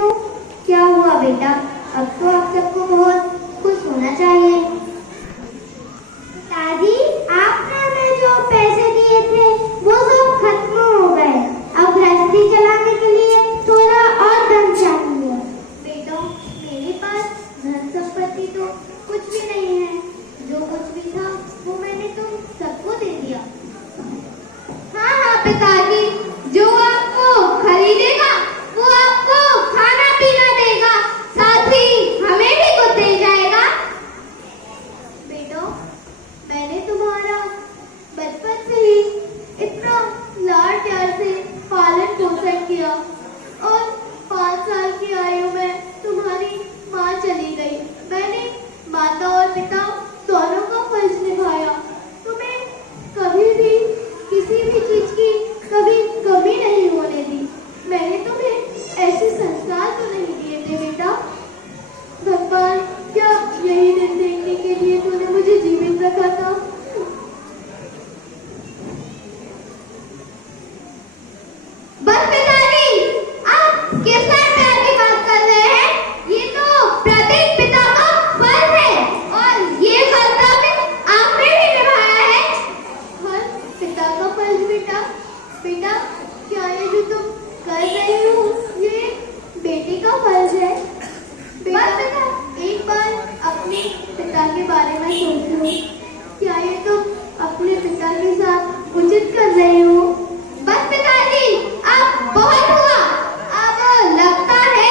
क्यों, क्या हुआ बेटा? अब तो आप सबको बहुत खुश होना चाहिए। दादी, आपने हमें जो पैसे दिए थे वो सब खत्म हो गए। अब गृहस्थी चलाने के लिए थोड़ा और धन चाहिए। बेटा, मेरे पास धन संपत्ति तो कुछ भी नहीं है। जो कुछ भी था वो मैंने तुम सबको दे दिया। हाँ हाँ पिताजी, जो आपको खरीदेगा वो आपको खाना पीना देगा, साथ ही हमें भी कुछ दे जाएगा। बेटो, मैंने तुम्हारा बचपन से ही इतना लाड प्यार से पालन पोषण किया और 5 साल की आयु में तुम्हारी माँ चली गई। मैंने माता और पिता दोनों का फर्ज निभाया। तुम्हें कभी भी किसी भी चीज की कभी कमी नहीं होने दी। मैंने तुम्हें ऐसे संस्कार तो नहीं दिए थे बेटा। भगवान, क्या यही दिन देखने के लिए तूने मुझे जीवित रखा था? बस पिताजी, आप किस प्यार की बात कर रहे हैं? ये तो प्रत्येक पिता का फर्ज है और ये कर्तव्य आपने भी निभाया है। हर पिता का फर्ज बेटा। बेटा, क्या ये जो तुम कर रहे हो ये बेटे का फर्ज है? बेटा, एक बार अपने पिता के बारे में सोच लो। क्या ये तुम अपने पिता के साथ उचित कर रहे हो? बस पिताजी, अब बहुत हुआ। अब लगता है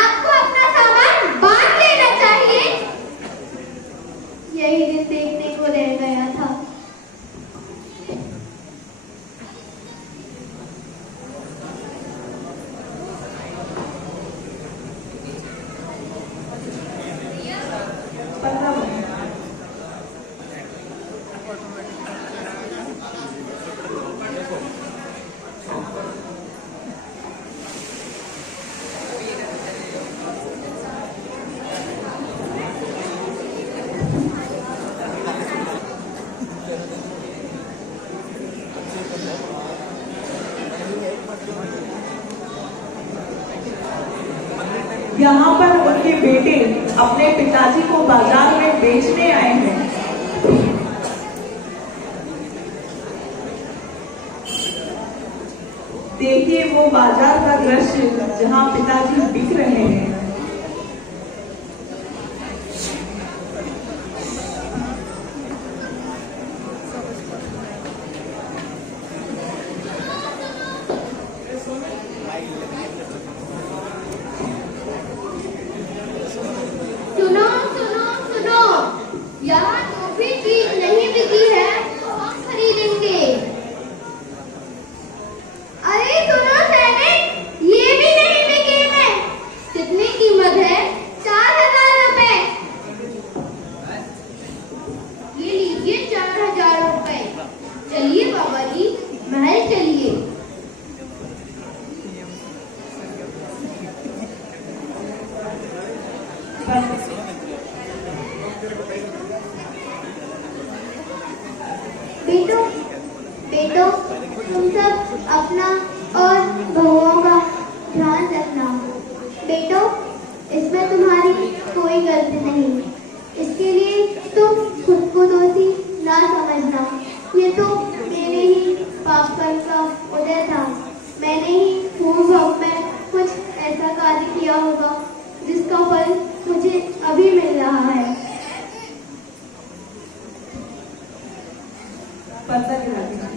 आपको अपना सामान बांट लेना चाहिए। यही दिन देखने को रह गया था। यहाँ पर उनके बेटे अपने पिताजी को बाजार में बेचने आए हैं। देखिए वो बाजार का दृश्य जहाँ पिताजी बिक रहे हैं। सुनो सुनो सुनो, यहाँ जो भी चीज नहीं बिकी है वो हम खरीदेंगे। अरे सुनो सैनिक, ये भी नहीं बिके हैं। कितनी कीमत है? 4000 रुपए। ये लीजिए 4000 रुपए। चलिए बाबा जी, महल चलिए। बेटो, बेटो, तुम सब अपना और बहुओं का ध्यान रखना। बेटो, इसमें तुम्हारी कोई गलती नहीं। इसके लिए तुम खुद को दोषी ना समझना। ये तो मेरे ही पाप कर्म का उदय था। मैंने ही पूर्व में कुछ ऐसा कार्य किया होगा जिसका फल मुझे अभी मिल रहा है। पर्दा गिरा दिया।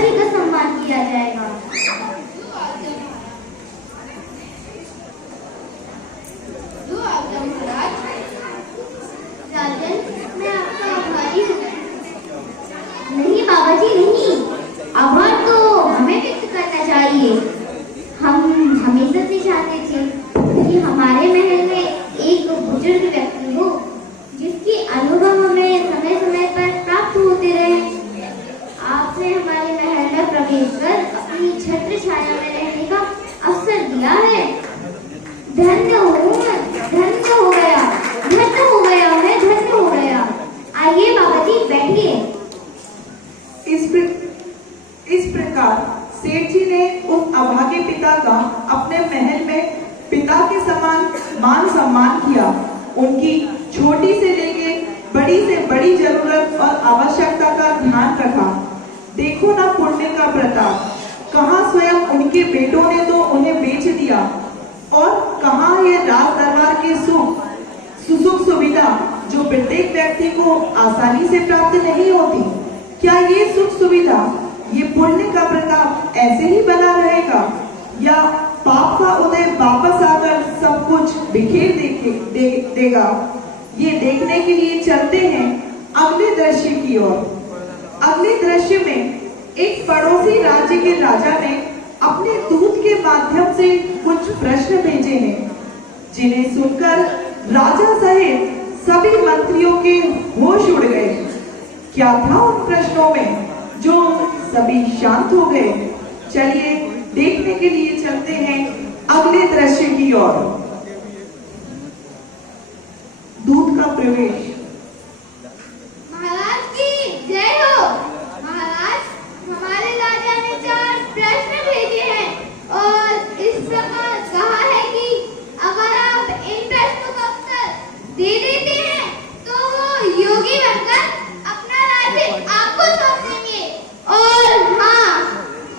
जी का सम्मान किया जाएगा। राजन, मैं आपका आभारी हूँ। नहीं बाबा जी नहीं, आभार तो हमें व्यक्त करना चाहिए। हम हमेशा से चाहते थे कि हमारे महल में एक बुजुर्ग व्यक्ति हो जिसके अनुभव हमें समय समय पर प्राप्त होते रहे। आपने हमारे महल में प्रवेश कर अपनी छत्र छाया में रहने का अवसर दिया है। धन्य हूँ मैं, धन्य हो गया, धन्य हो गया, मैं धन्य हो गया। आइए बाबा जी बैठिए। इस प्रकार सेठ जी ने उस अभागे पिता का अपने महल में पिता के समान मान सम्मान किया। उनकी छोटी से लेके बड़ी से बड़ी जरूरत और आवश्यकता का ध्यान रखा। देखो ना पुण्य का प्रताप, कहाँ स्वयं उनके बेटों ने तो उन्हें बेच दिया और कहाँ ये राज दरबार के सुख सुविधा जो प्रत्येक व्यक्ति को आसानी से प्राप्त नहीं होती। क्या ये सुख सुविधा, ये पुण्य का प्रताप ऐसे ही बना रहेगा या पाप का उदय वापस आकर सब कुछ बिखेर देगा? ये देखने के लिए चलते हैं अगले दृश्य की ओर। अगले दृश्य में एक पड़ोसी राज्य के राजा ने अपने दूत के माध्यम से कुछ प्रश्न भेजे हैं, जिन्हें सुनकर राजा सहित सभी मंत्रियों के होश उड़ गए। क्या था उन प्रश्नों में जो सभी शांत हो गए? चलिए देखने के लिए चलते हैं अगले दृश्य की ओर। दूत का प्रवेश। महाराज की जय हो। महाराज, हमारे राजा ने 4 प्रश्न भेजे हैं और इस प्रकार कहा है कि अगर आप इन प्रश्नों का उत्तर दे देते हैं तो वो योगी बनकर अपना राज्य आपको सौंप देंगे। और हाँ,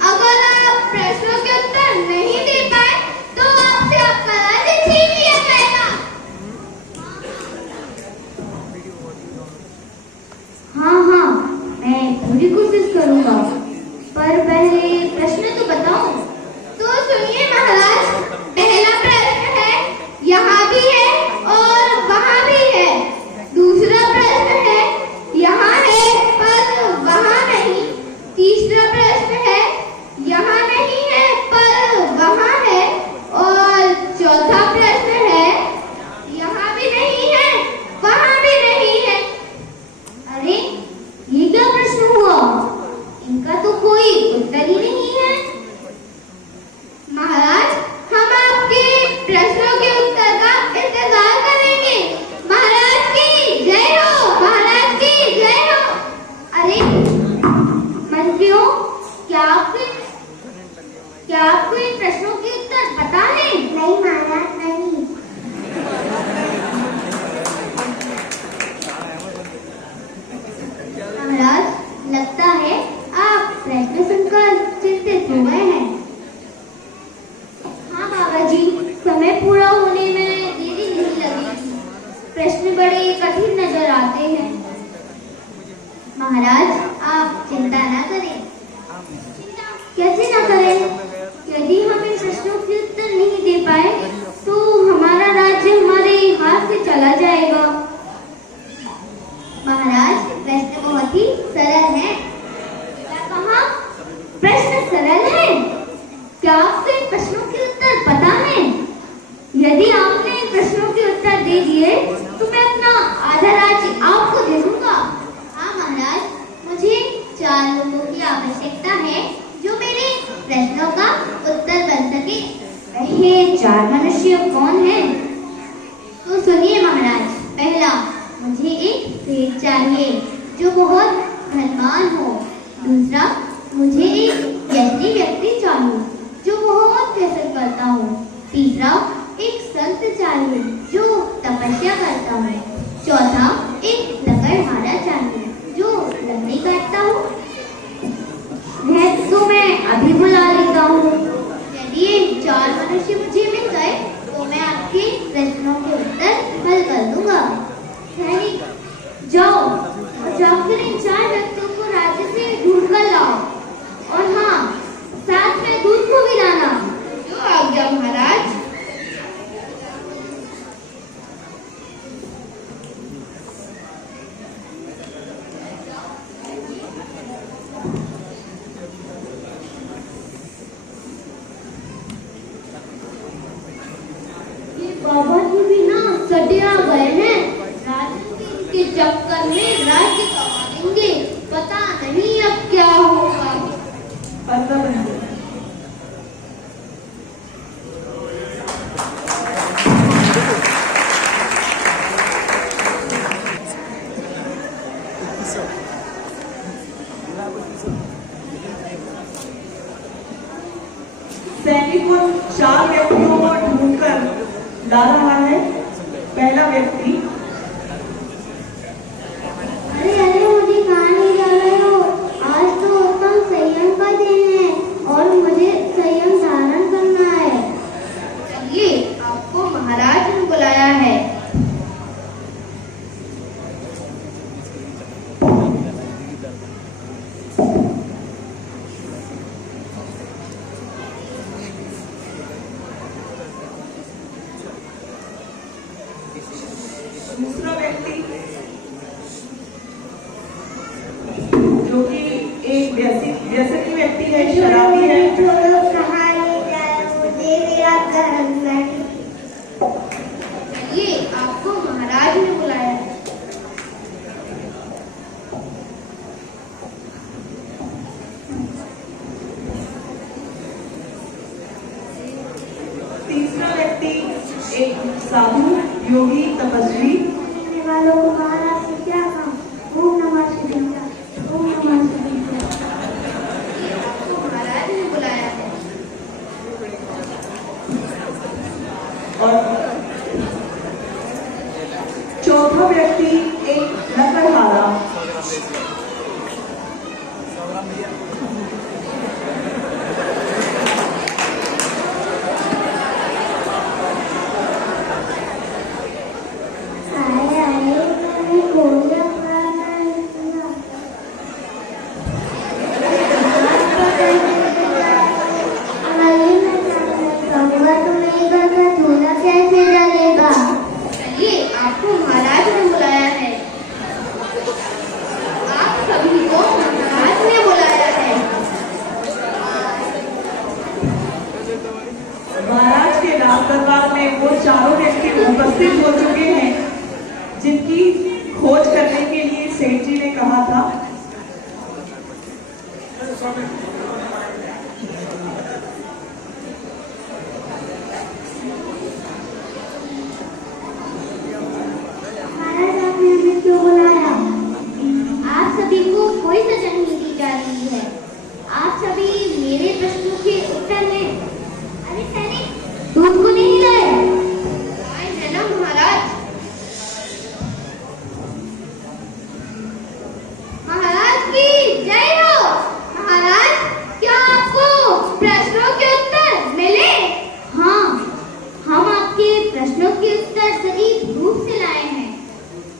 अगर आप प्रश्नों के उत्तर नहीं दे पाए तो आपसे आपका राज्य छीन लिया जाएगा। हाँ, मैं पूरी कोशिश करूंगा, पर पहले प्रश्न तो बताओ। तो सुनिए महाराज, पहला प्रश्न है, यहाँ भी है और वहाँ भी है। दूसरा प्रश्न है, यहाँ है पर वहाँ नहीं। तीसरा प्रश्न है, यहाँ नहीं है पर वहाँ है। और चौथा प्रश्न है, यहाँ भी नहीं है, वहाँ भी नहीं है। अरे, ये क्या प्रश्न हुआ? इनका तो कोई उत्तर ही नहीं है। महाराज, हम आपके प्रश्नों के उत्तर का इंतजार करेंगे। महाराज की जय हो, महाराज की जय हो। अरे मंत्रियों, क्या आपको इन प्रश्नों के उत्तर पता है? नहीं महाराज, नहीं। महाराज, लगता है आप प्रश्न सुनकर चिंतित हो गए हैं। हाँ बाबा जी, समय पूरा होने में देरी नहीं लगेगी। प्रश्न बड़े कठिन नजर आते हैं। महाराज, आप चिंता न करें। कैसे न करें? यदि हम इन प्रश्नों के उत्तर नहीं दे पाए तो हमारा राज्य हमारे हाथ से चला जाएगा। महाराज, प्रश्न बहुत ही सरल है। क्या कहा? प्रश्न सरल है? क्या आपको इन प्रश्नों के उत्तर पता है? यदि आपने इन प्रश्नों के उत्तर दे दिए तो मैं अपना आधा राज्य आपको दे दूंगा। हाँ महाराज, मुझे 4 लोगों की आवश्यकता है जो मेरे प्रश्नों का उत्तर बन सके। वह 4 मनुष्य कौन हैं? तो सुनिए महाराज, पहला, मुझे एक सेठ चाहिए जो बहुत धनवान हो। दूसरा, मुझे एक यज्ञी व्यक्ति चाहिए जो बहुत व्यसन करता हो। तीसरा, एक संत चाहिए जो तपस्या करता हो। चौथा, एक लकड़हारा चाहिए जो लकड़ी काटता हो। वह तो मैं अभी बुला लेता हूँ। यदि ये 4 मनुष्य मुझे मिल गए तो मैं आपके प्रश्नों के उत्तर हल कर दूंगा। जाओ, जाकर इन 4 व्यक्तियों को राज्य से ढूंढ कर लाओ बाबा जी भी ना सटिया गए हैं। राजनीति के चक्कर में राज्य गंवा देंगे। पता नहीं अब क्या होगा। पर्दा बंद करो। सैनिक उन 4 व्यक्तियों को ढूंढकर ला रहा है। पहला व्यक्ति, अरे अरे मुझे कहाँ ले जा रहे हो? आज तो उत्तम संयम का दिन है और मुझे संयम धारण करना है। चलिए, आपको महाराज ने बुलाया है। दूसरा व्यक्ति जो कि एक व्यसनी व्यक्ति है, शराबी है। कहाँ ले जा रहे हो? मुझे मेरा घर नहीं। ये आपको महाराज ने बुलाया है। तीसरा व्यक्ति एक साधु, योगी, तपस्वी। सुनने वालों को महाराज से क्या काम? ओम नमः शिवाय, ओम नमः शिवाय। आपको महाराज ने बुलाया है। और चौथा व्यक्ति एक लकड़हारा। आए आए मैंने खोया प्राण किया। आइए मैं कहूँगा तुम्हें का चूल्हा कैसे जलेगा। चलिए, आपको महाराज ने बुलाया है। आप सभी को महाराज ने बुलाया है। महाराज के राज दरबार में वो चारों व्यक्ति उपस्थित हो चुके हैं जिनकी खोज करने के लिए सेठ जी ने कहा था। महाराज, आपने हमें क्यों बुलाया? आप सभी को कोई सजा नहीं दी जा रही है। आप सभी मेरे प्रश्नों के उत्तर में अरे सैनिक दूध को नहीं लाए? लाए हैं ना महाराज। महाराज की जय हो। महाराज, क्या आपको प्रश्नों के उत्तर मिले? हाँ, हम आपके प्रश्नों के उत्तर सही रूप से लाए हैं।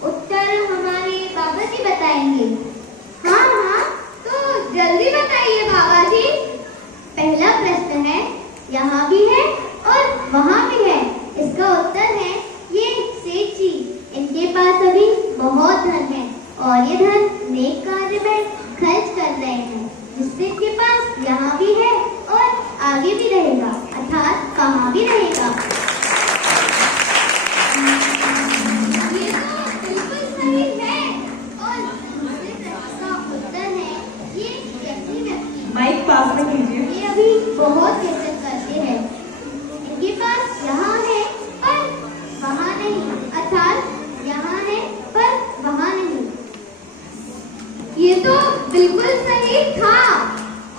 उत्तर हमारे बाबा जी बताएंगे। हाँ हाँ, तो जल्दी बताइए बाबा जी। पहला प्रश्न है, यहाँ भी है और वहाँ भी है। इसका उत्तर है ये सेठ जी, इनके पास अभी बहुत धन है और ये धन नेक कार्य में खर्च कर रहे हैं, जिससे इनके पास यहाँ भी है और आगे भी रहेगा, अर्थात कहाँ भी रहेगा। ये तो बिल्कुल सही है। और दूसरे प्रश्न का उत्तर है ये व्यक्ति माइक पास में कीजिए। ये अभी बहुत मेहनत करते हैं। इनके पास यहाँ है पर वहाँ नहीं, अर्थात यहाँ है पर वहाँ नहीं। ये तो बिल्कुल सही था।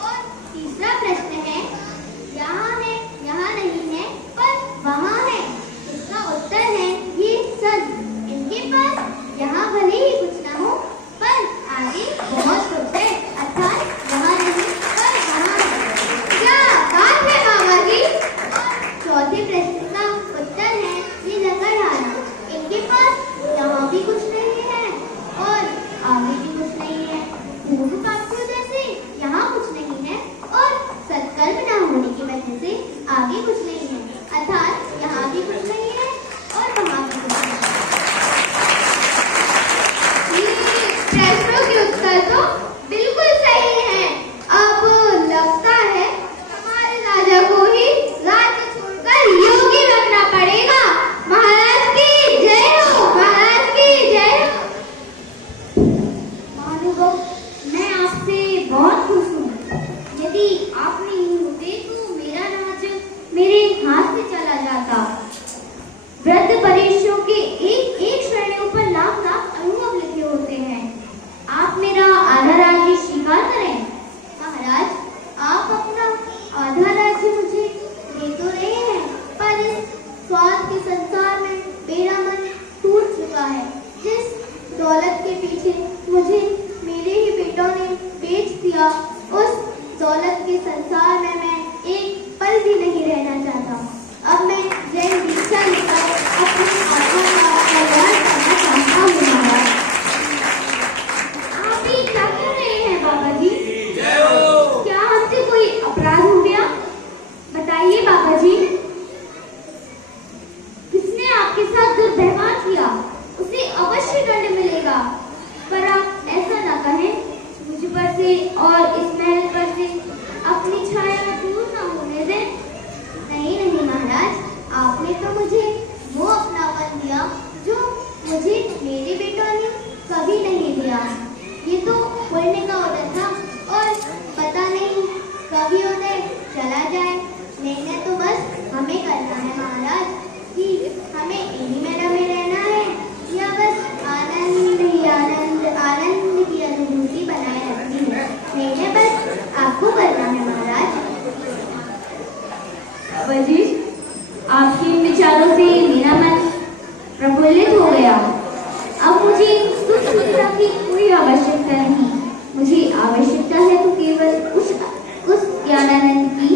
और तीसरा प्रश्न है, यहाँ है यहाँ नहीं है पर वहाँ है। इसका उत्तर है ये सन। इनके पास यहाँ भले ही कुछ ना हो पर आगे बहुत कुछ है, अर्थात यहाँ नहीं पर वहाँ है। क्या बात है वृद्ध परेशों के एक एक श्रेणियों पर लाख लाख अनुभव लिखे होते हैं। आप मेरा आधा राज्य स्वीकार करें। महाराज, आप अपना आधा राज्य मुझे दे तो रहे हैं, पर इस स्वार्थ के संसार में मेरा मन टूट चुका है। जिस दौलत के पीछे मुझे मेरे ही बेटों ने बेच दिया, उस दौलत के संसार में मैं एक पल भी नहीं रहना चाहता। अब मैं जैन दीक्षा लेकर अपनी आत्मा का कल्याण करना चाहता हूँ। महाराज, आप ये क्या कह रहे हैं बाबा जी? क्या हमसे कोई अपराध हो गया? बताइए बाबा जी, किसने आपके साथ दुर्व्यवहार किया? उसे अवश्य दंड मिलेगा। पर आप ऐसा ना कहें, मुझ पर से और इस महल पर से अपनी छाया दूर ना होने दें। नहीं नहीं महाराज, आपने तो मुझे वो अपनापन दिया जो मुझे मेरे बेटों ने कभी नहीं दिया। ये तो पुण्य का उदय था, और पता नहीं कभी उदय चला जाए। निर्णय तो बस हमें करना है महाराज कि हमें इन्हीं मेला में रहना है या बस आनंद ही आनंद, आनंद की अनुभूति बनाए रखनी है। निर्णय बस आपको करना है महाराज। वजीर, आपके इन विचारों से मेरा मन प्रफुल्लित हो गया। अब मुझे सुख सुविधा की कोई आवश्यकता नहीं। मुझे आवश्यकता है तो केवल उस ज्ञानानंद की